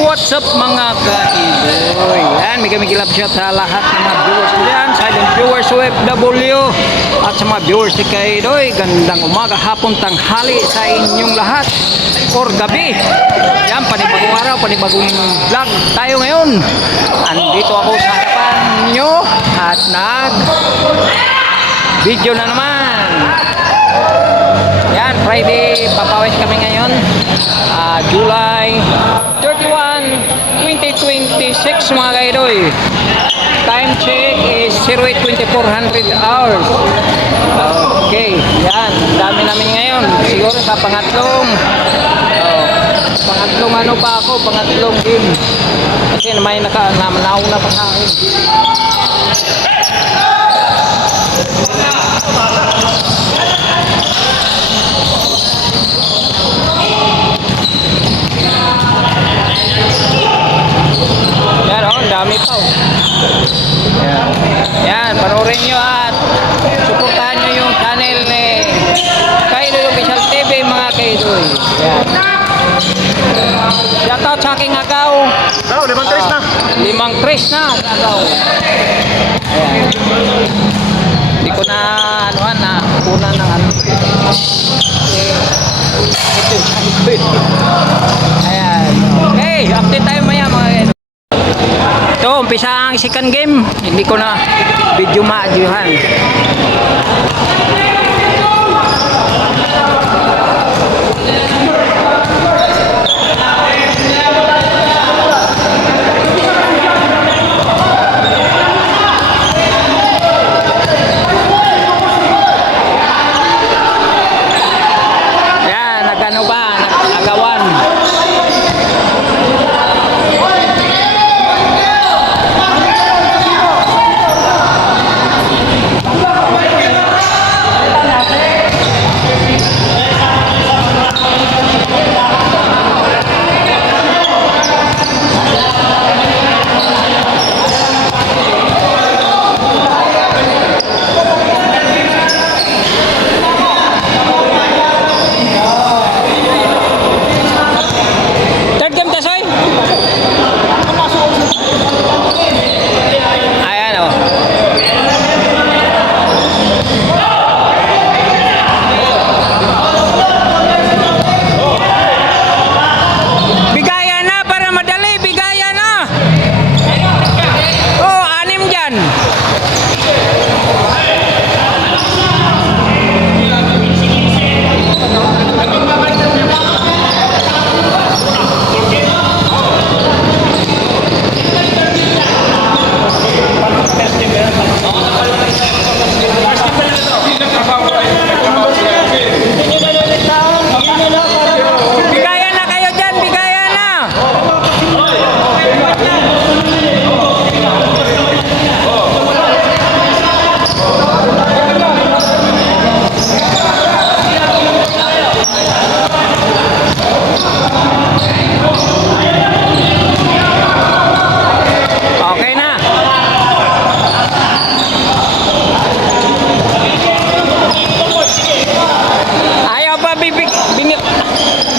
what's up mga kaiboy? Yan, may love shot sa lahat ng mga viewers dyan, silent viewers, OFW, at sa mga viewers ni Kaidoy. Gandang umaga, hapon, tanghali sa inyong lahat, or gabi. Yan, panibagong araw, panibagong vlog tayo ngayon. Andito ako sa harapan nyo at video na naman. Yan, Friday, papawis kami ngayon, July 31, 2026 mga kaidoy. Time check is 08:2400 hours. Okay, yan, dami namin ngayon. Siguro sa pangatlong ano pa ako, pangatlong game. Kasi may nauna pa sa akin. Yan oh, dami pa oh. Yan, panoorin nyo at suportahan nyo yung channel ni Kaidoy Official TV mga kaidoy. Yan. Shoutout sa aking agaw. Oh, 5 tres na. 5 tres na agaw. Ayan. Hindi ko na kuna ng ano. Ayan. Okay, update tayo maya mga kaidoy. So, umpisa ang second game. Hindi ko na video ma-adyuhan. Yan, nagano ba? Nag-agawan.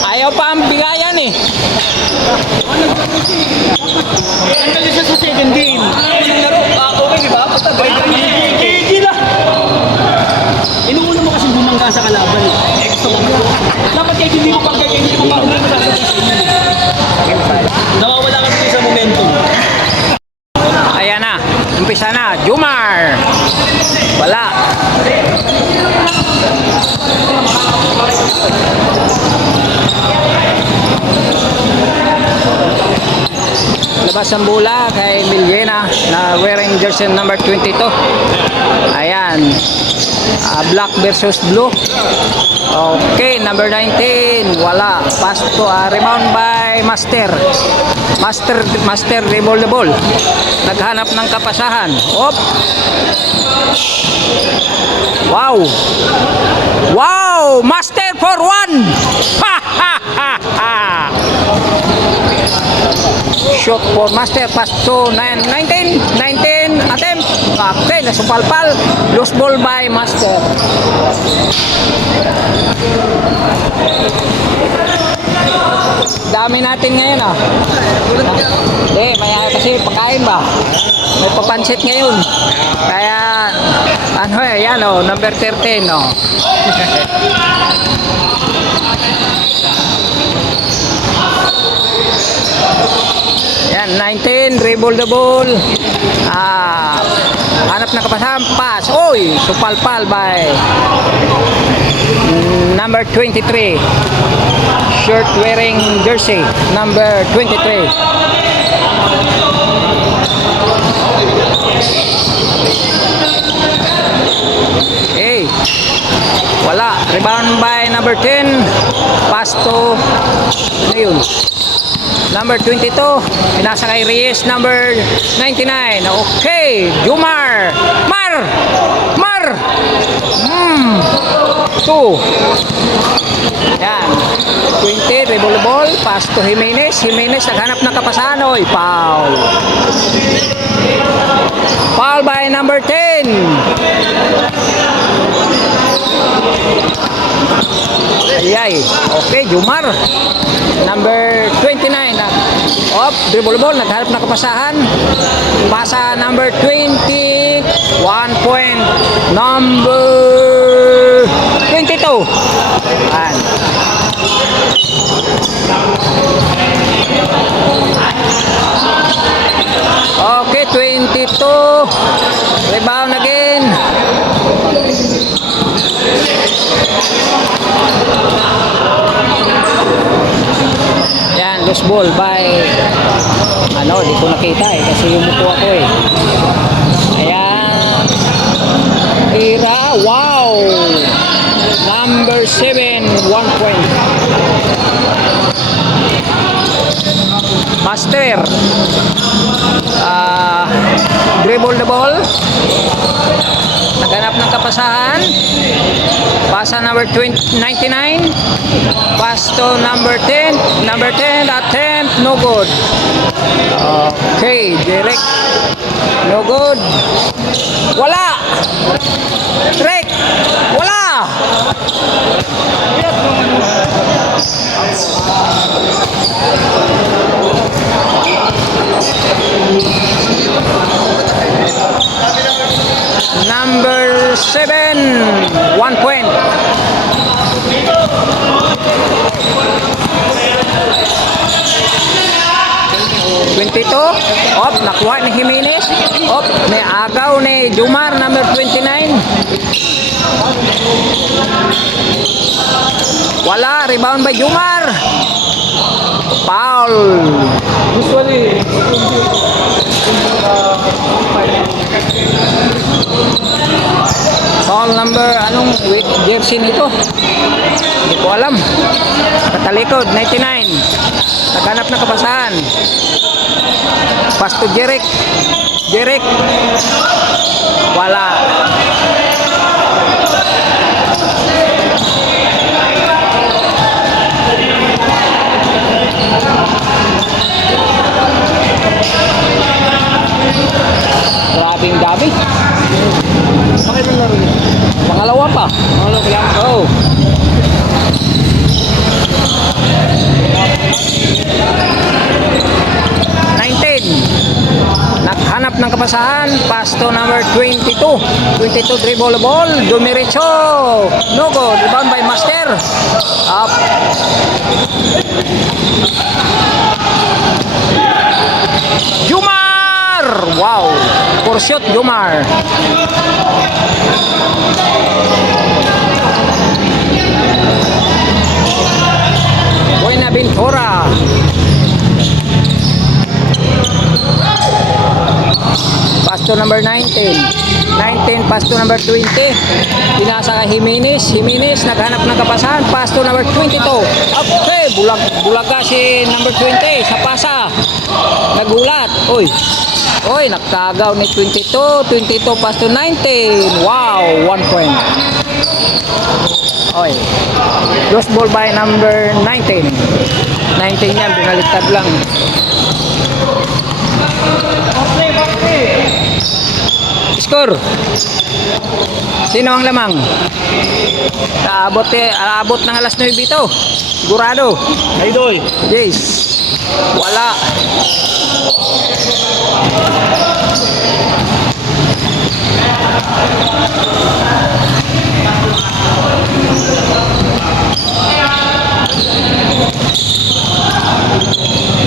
Ayaw pa ang bigayan eh. Tanggal siya sa 7 game. Laro, okay di ba? Basta by the way. Gila! Inuuna mo kasi bumangga sa kalaban eh. Gusto mo ba? Dapat kahit hindi mo pangga, kahit hindi mo pangga, masasabay sa inyo. Nawawala ka sa momentum. Ayan na, umpisa na, Jumar. Wala. Labas ang bola kay Milyena na wearing jersey number 22. Ayan, black versus blue. Okay, number 19 wala. Pass to rebound by Master dribble the ball. Naghanap ng kapasahan. Op. Wow, Master for one. Ha ha ha ha. Shot for Master, pass to 19 attempt. Okay, nasupalpal. Loose ball by Master. Dami natin ngayon ah. Hindi, maya kasi pagkain ba? May papansit ngayon. Kaya, ano eh, yan oh, number 13 oh. Yan, 19, dribble the ball. Hanap na kapasahan, pass. Oy, supalpal by number 23. Shirt wearing jersey, number 23. Hey, wala. Rebound by number 10. Pass to, ano yun? Number 22, pinasa kay Reyes, number 99. Okay, Jumar. Mar! 2. Yan. 20, dribble ball, pass to Jimenez. Jimenez naghanap ng kapasahan. Oy, foul. Foul by number 10. Ayay. Okay, Jumar. Number 29. Dribble ball, naghanap ng kapasahan. Pasa number 20. 1 point. Number 22. Yan. Okay, 22. Rebound again. Yan, loose ball by ano, di ko nakita eh kasi yumuko ako eh. Ayan. Ira, wow. Number 7, 1 point. Master. Dribble the ball. Naghanap ng kapasahan. Pasa number 99. Pass to number 10. Number 10 attempt. No good. Okay, direct. No good. Wala. Direct. Wala. Number 7, 1 point. Nakuha ni Jimenez. May agaw ni Jumar, number 29. Wala, rebound by Jumar. Foul. Usually, Foul number, anong jersey nito? Hindi ko alam. Katalikod, 99. Naghanap na kapasahan. Pass to Jerick. Jerick. Wala. Grabing gabi. bakit ang laro niya? Pangalawa pa. Ano kaya? Oh. Naghanap ng kapasahan. Pass to number 22. 22 dribble ball. Dumiretso. No good. Rebound by Master. Up. Jumar! Wow. For shot, Jumar. Buenaventura. Pass to number 19. 19, pass to number 20. Pinasa kay Jimenez. Jimenez, naghanap ng kapasahan. Pass to number 22. Okay, bulaga si number 20 sa pasa. Nagulat. Oy. Oy, nagkagaw ni 22. 22, pass to 19. Wow, 1 point. Oy. Lost ball by number 19. 19 yan, binaliktad lang. Score. Sino ang lamang? Aabot ng alas 9 ito. Sigurado. Idol. Yes. Wala.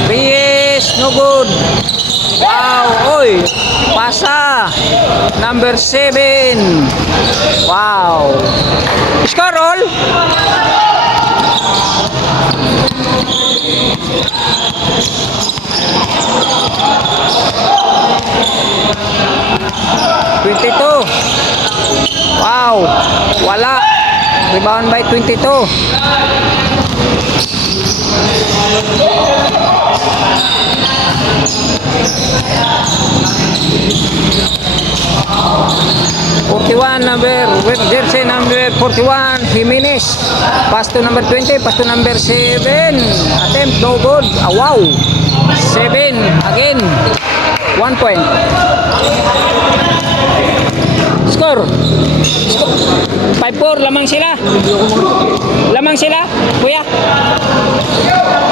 Reyes, no good. Wow, oy. Pasa. Number 7. Wow. Score roll. Wow, wala. Rebound by 22. Jersey number 41, Jimenez. Pass to number 20, pass to number 7. Attempt, no good. Wow. 7 again. 1 point. Score. 5-4, lamang sila. Lamang sila, kuya.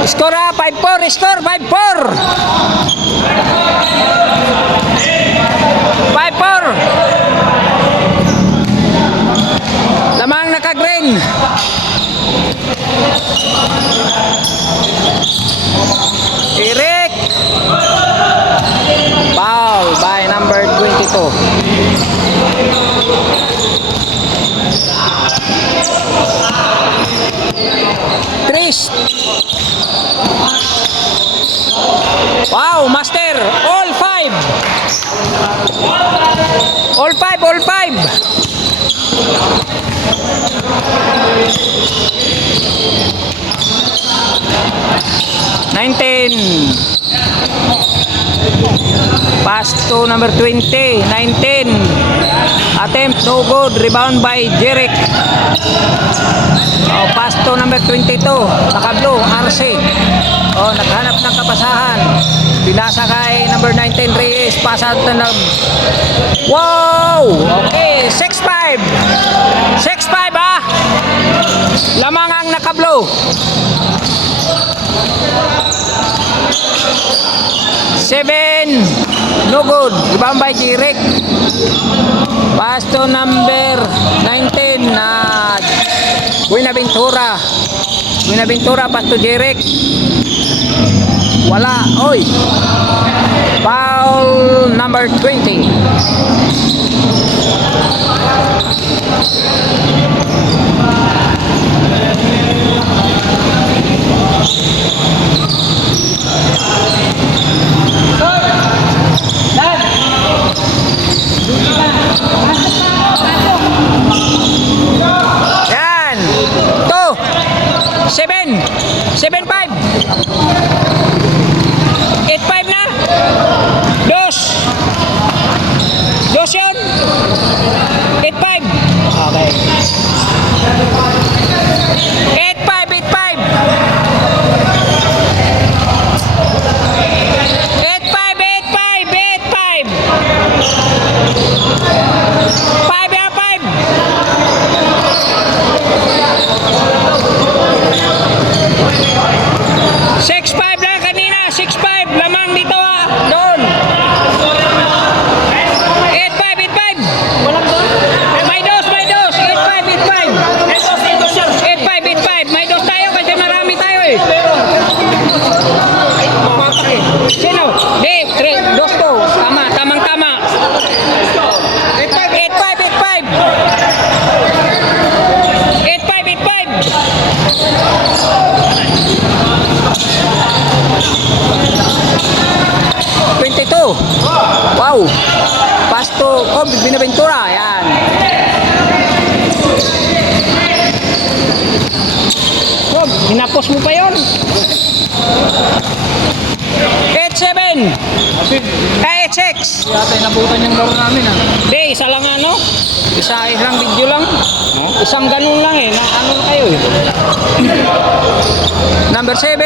Score 5-4, score 5-4. 5-4. Lamang naka-green. Eric. Foul by number 22. Tris. Wow, master. All 5. All 5, all 5. Pass to number 20, 19. Attempt, no good. Rebound by Jerick. Oh, pass to number 22. Naka-blue, RC. Oh, naghanap ng kapasahan. Pinasa kay number 19, Reyes. Pass out na wow! Okay, 6-5. 6-5 ah. Lamang ang naka-blue. 7. No good. Rebound by Jerick. Pass to number 19 na Buenaventura. Buenaventura, pass to Jerick. Wala. Oy. Foul number 20. Yan. 2. 7. 7-5. 8-5 na. 2. 2 yun. 8-5. Okay. 8-5, 8-5. 8-5, 8-5, 8-5. 5 ya, 5. 6-5 lang kanina. 6-5. Lamang dito ah. Doon. 8-5, 8-5. Walang doon? May dos, may dos. 8-5, 8-5. 8-5, 8-5. May dos tayo kasi marami tayo eh. Sino? Di, 3, dos to. Tama, tamang tama. 8-5, 8-5. 8-5, 22. Wow. Pass to Buenaventura. Yan. Kob, hinapos mo pa yun. 8-7. 8-6. Yata inabutan yung laro namin ah. Di, isa lang ano? Isang video lang. Isang ganun lang eh. Na, ano na kayo eh. Number 7.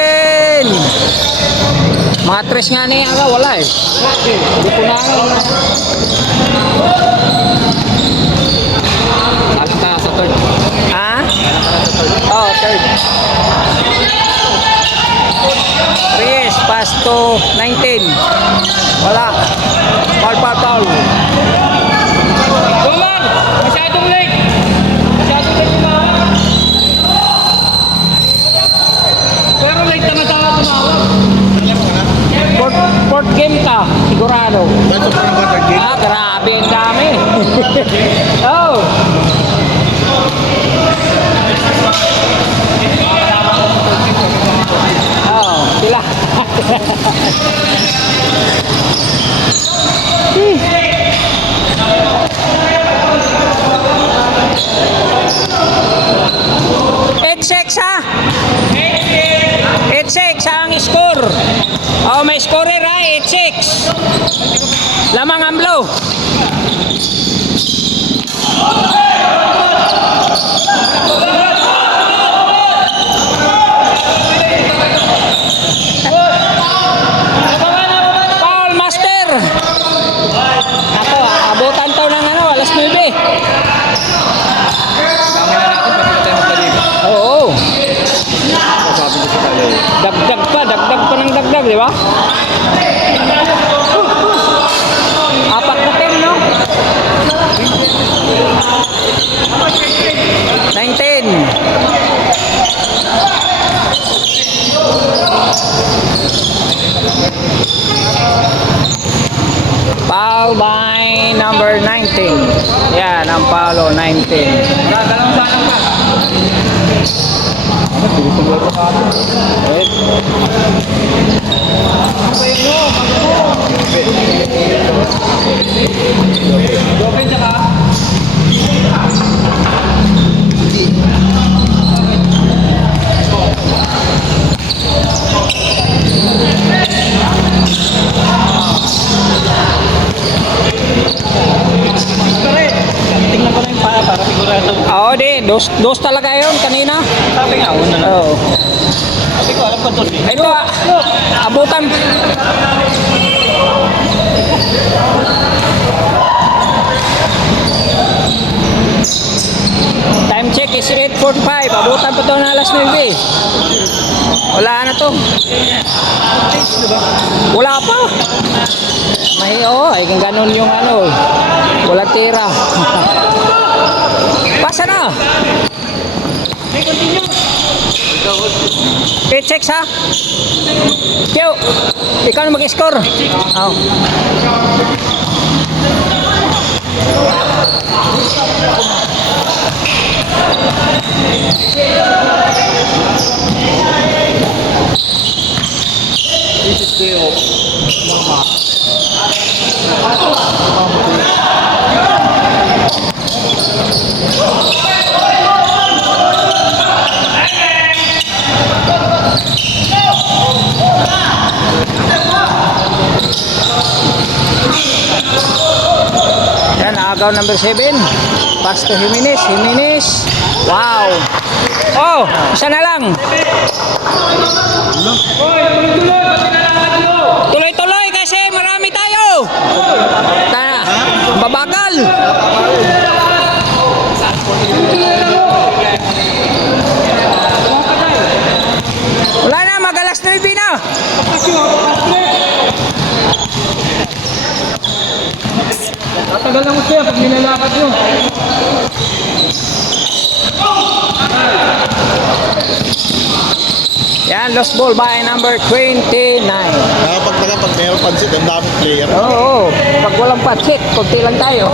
Mga tres nga niya nga, wala eh. Hindi ko na nga. Alam ka sa third. Ha? Oh, third. 3 pass to 19. Wala. Foul. Roman! Masyadong late! Masyadong late tumawag. Pero late naman sana tumawag. Fourth game ka, sigurado. Ba't sa mga third game? Ah, grabe ang dami. Oh. Oh, sila. Eight six ha? 8-6 ang score. Oh, may scorer ha, 8-6. Lamang ang blow. Foul master. Ako, abutan to ng ano, alas 9. Dami na natin, pati na tayo magdaligo. Oo. Sabi ko sa tayo. Dagdag pa ng dagdag, di ba? Apat na 10, no? 19. Foul by number 19. Yan, ang paulo, 19. Dalawang sanang pa. Open siya ka? Tingnan ko na yung para sigurado. Oo, di. Dos talaga yun kanina. Sabi nga, una na. Oo. Sabi ko, alam ko to. Ito, abutan. Time check is 8:45. Abutan pa to na alas 9. Wala na to. Wala pa. May ay ganun yung ano. Wala tira. Pasa na. I-check ha. Kyo, ikaw na mag-score. Oh. Yan, agaw number 7. Pass to Jimenez. Wow. Oh, isa na lang. Tuloy-tuloy kasi marami tayo. Babagal. Wala na, magalas na na. Tatagal na mo siya pag nilalakad nyo. Yan, lost ball by number 29. Nakapag pag mayroong pansit, ang daming player. Oo, pag walang patsit, konti lang tayo.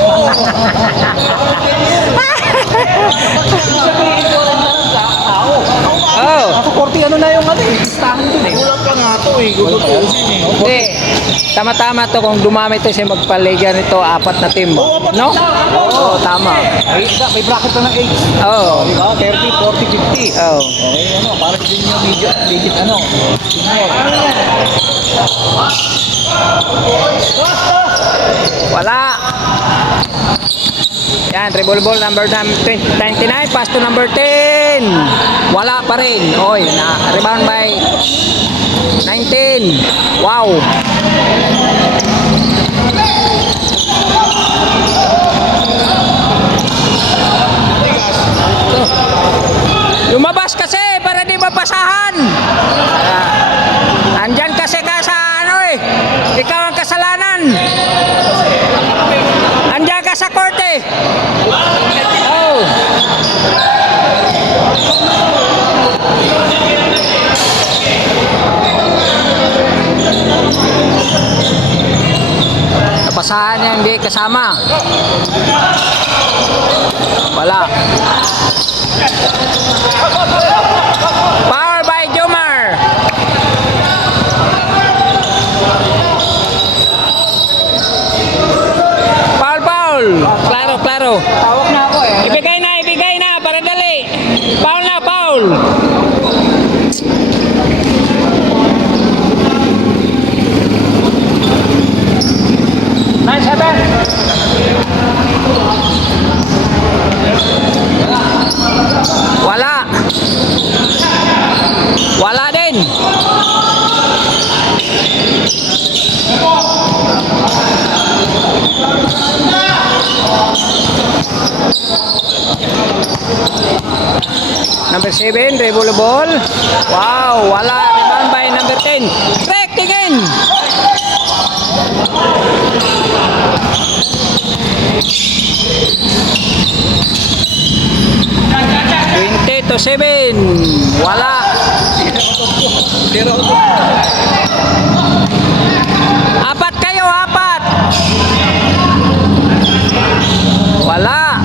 Oh, Ako 40 ano na yung ano eh. Listahan dun eh. Kulang pa nga ito eh. Gugutusin eh. hindi. Tama-tama to kung dumami to siya magpaliga nito, 4 na team. Oo, apat No? na. Oo, tama. May bracket na ng 8. Oo. Diba? 30, 40, 50. Oo. Okay, ano, parang din yung digit ano. Senior. Wala. Yan, treble ball number 99, pass to number 10. Wala pa rin. Oy, na rebound by 19. Wow. Lumabas kasi para di mapasahan. Andyan kasi ka sa ano eh. Ikaw ang kasalanan. Andyan ka sa korte. Oh. Napasahan niya hindi kasama. Wala. Power by Jomar. Paul, Paul. Klaro, klaro. Tawag na ako eh. Ibigay na, para dali. Paul na, Paul. Nice, Heather. Wala. Wala din. Number 7, Revolve ball. Wow, wala. Rebound by number 10. Break, tingin. To 7. Wala. Apat kayo, apat. Wala.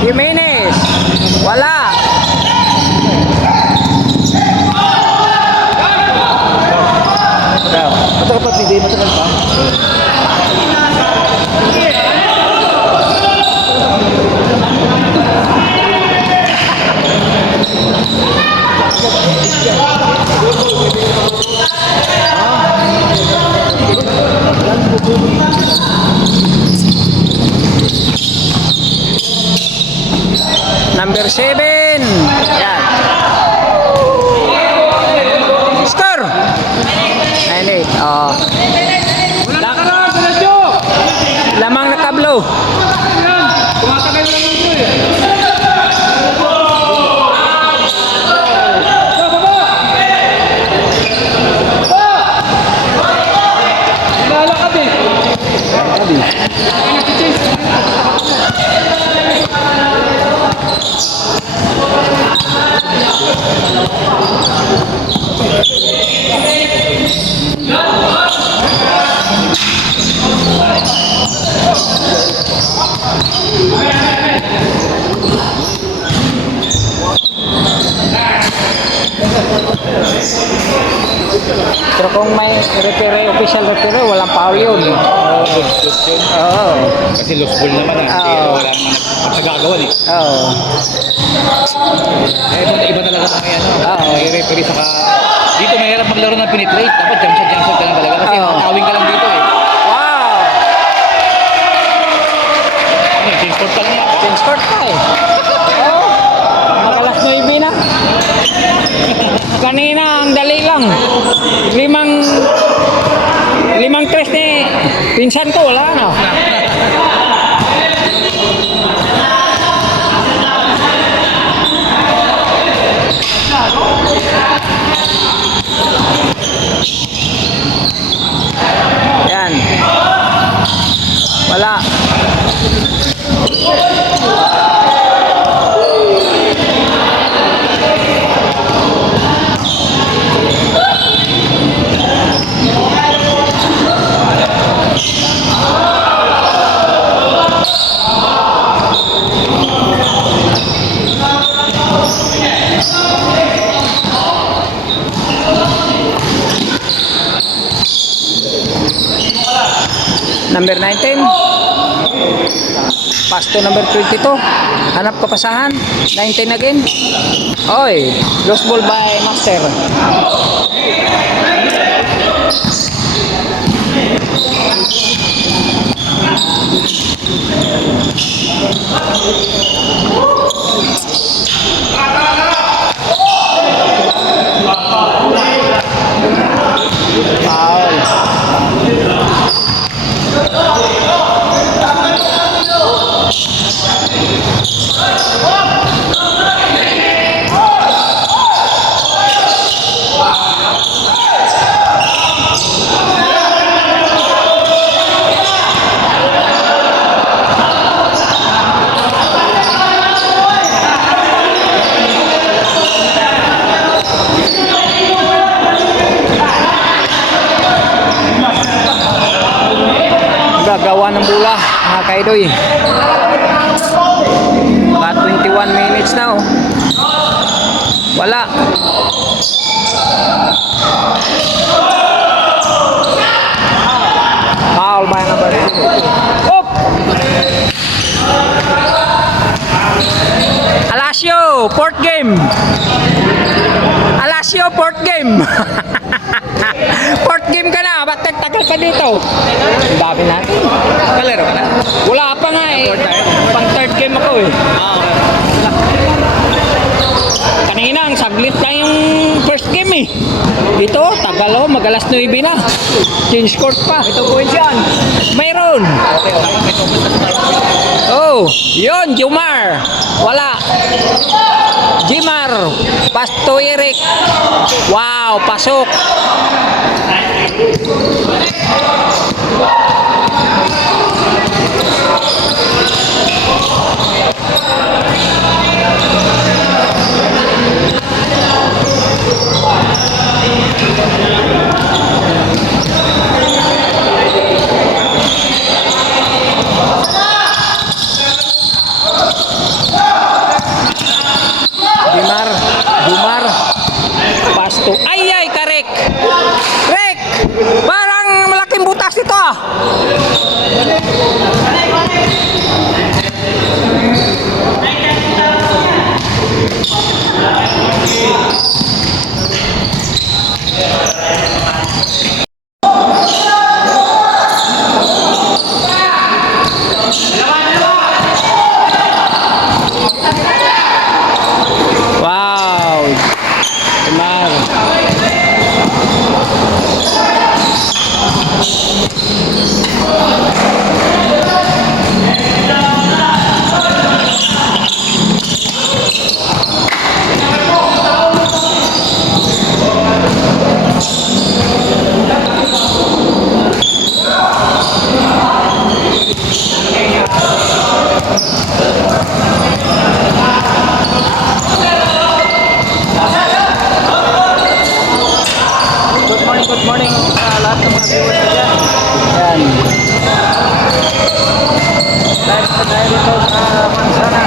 Jimenez. Wala. Matagal pa, hindi matagal pa. Number 7. Yan. Score. 9-8. Oh. Lamang na kablo. Tumatagal lang ito eh. Lalakad eh. Pero kung may referee, official referee, walang foul yun. Oo. Kasi lost ball naman Oo. wala naman nagagawa eh. Oo. Iba talaga kung may ano. Oo. May referee saka dito mahirap maglaro ng penetrate. Dapat jump shot ka lang talaga kasi Oo. tawing ka lang dito eh. Wow! Change court ka lang yan. Change court pa eh. Oo. Makalas 9 na. Kanina ang dali lang. Limang tres ni pinsan ko, wala na. Yan. Wala. Number 19. Pass to number 22. Hanap kapasahan. 19 again. Oy, lost ball by Master. Kaidoy. Mga 21 minutes na, oh. Wala. Foul by number 2. Up! Alasio, fourth game. Alasio, fourth game. Fourth game ka na, ba't nagtagal ka dito? Ang dami natin. Kalaro ka na? Wala pa nga eh. Pang third game ako eh. Kanina, ang saglit na yung first game eh. Dito, tagal oh, mag-alas 9 na. Change court pa. Ito points yan. Mayroon. Oh, yun, Jumar. Wala. Jimar. Pasto Eric. Wow, pasok. Jumar. Pasto. Ay, karek. Rek! Parang malaking butas ito ah. Wow. Jumar. Good morning sa lahat ng mga viewers ko dyan. Yan. Live pa tayo dito sa Manzana.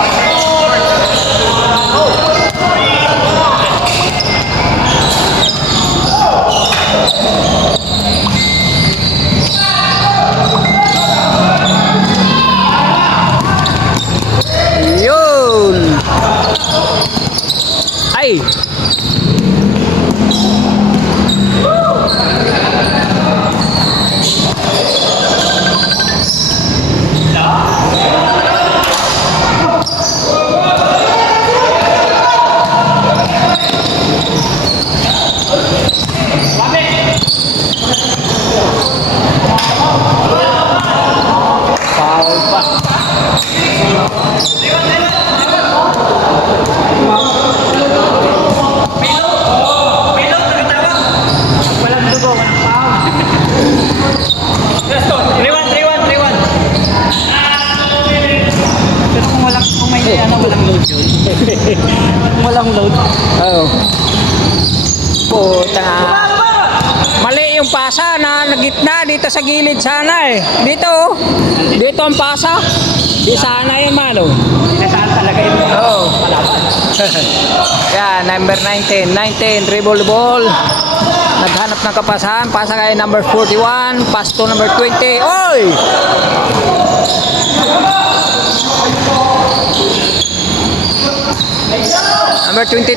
Yun! Ay! Foul pa. Walang dugo, walang foul. 3-1. Pero kung may walang load yun. Walang load. Oo. Puta. Mali yung pasa na gitna dito sa gilid sana eh. Dito oh. Dito ang pasa. Di sana yun malo. Nasaan talaga yun? Oo. Yan, number 19. 19, dribble the ball. Naghanap ng kapasahan. Pasa kay number 41. Pass to number 20. Oy! Number 22.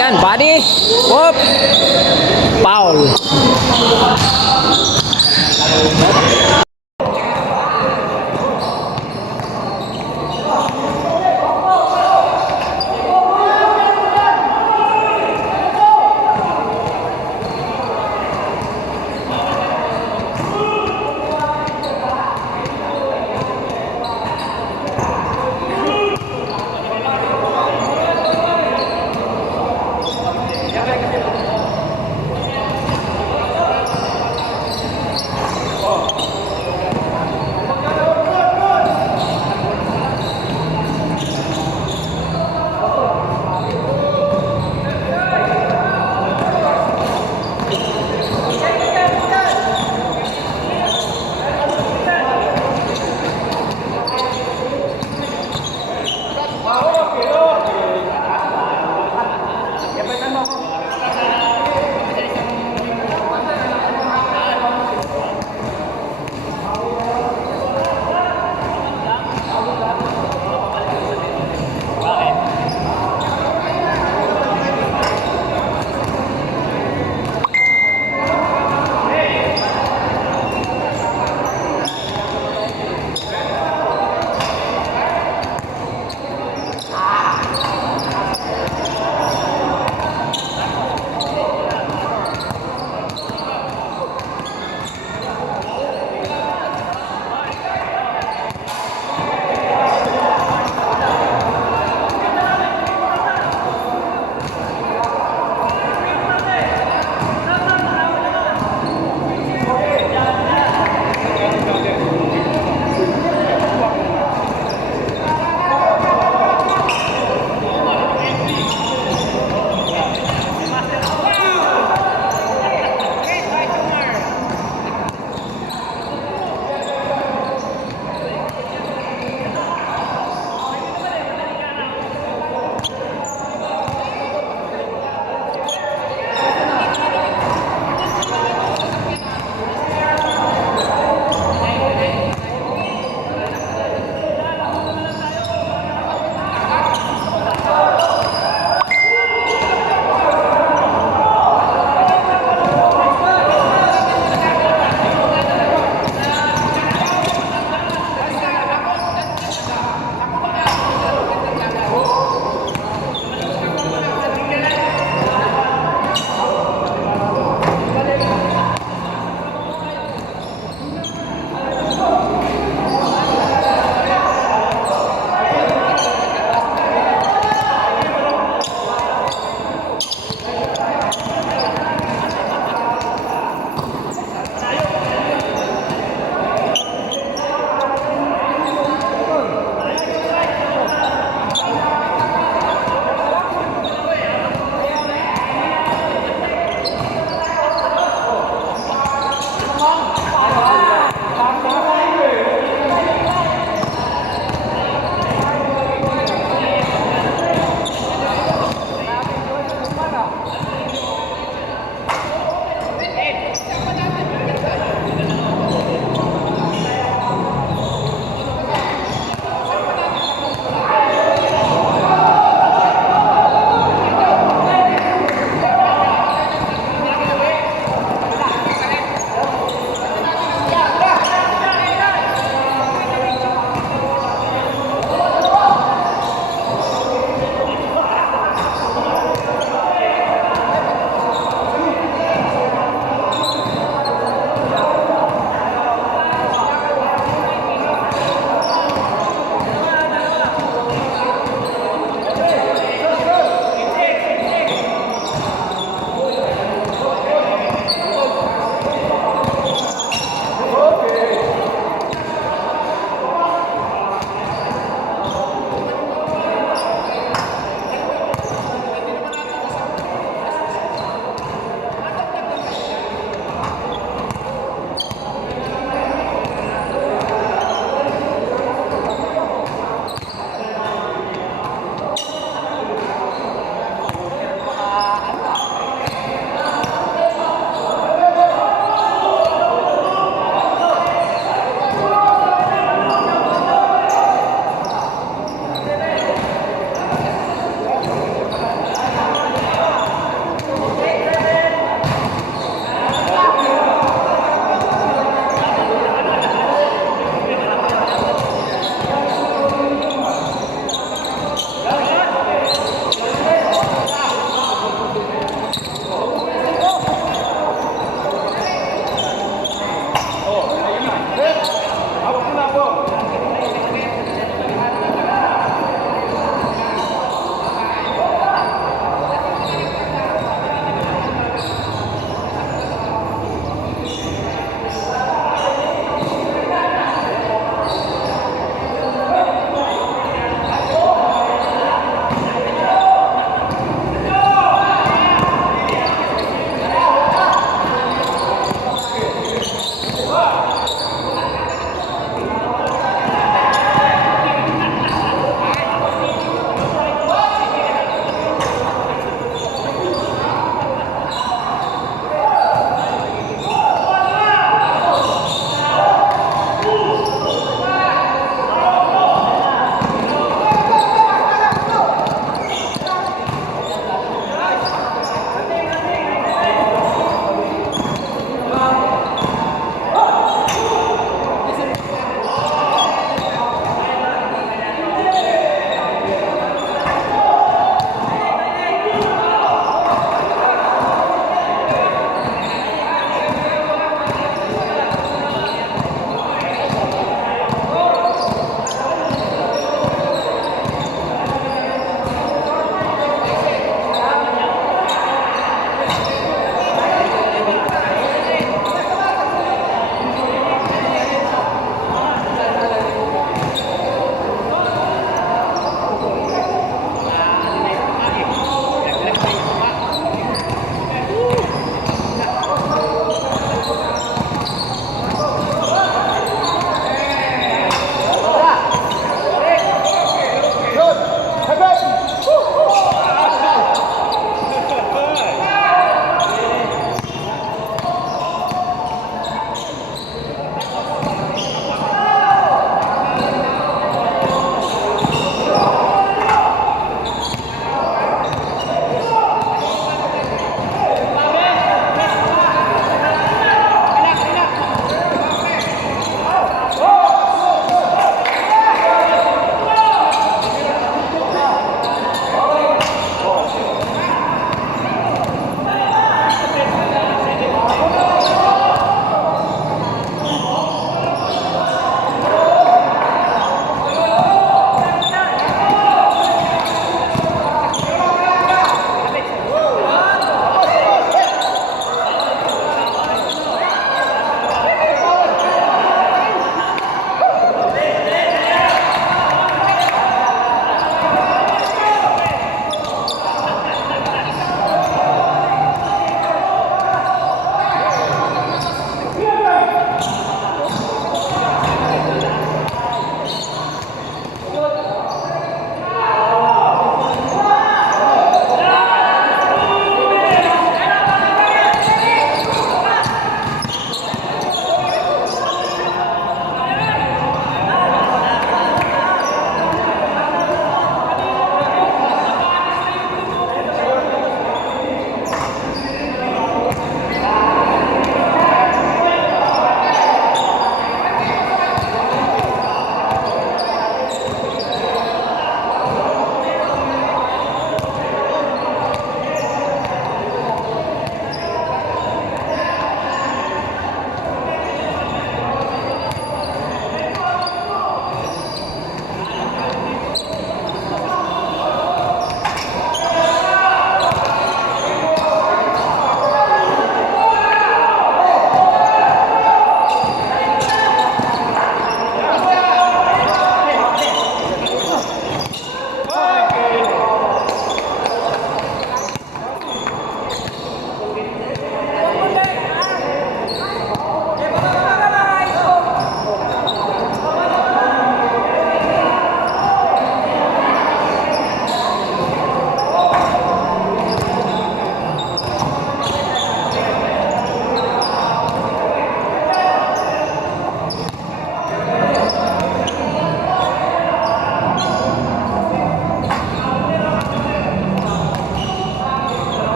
Yan, body. Whoop. Foul.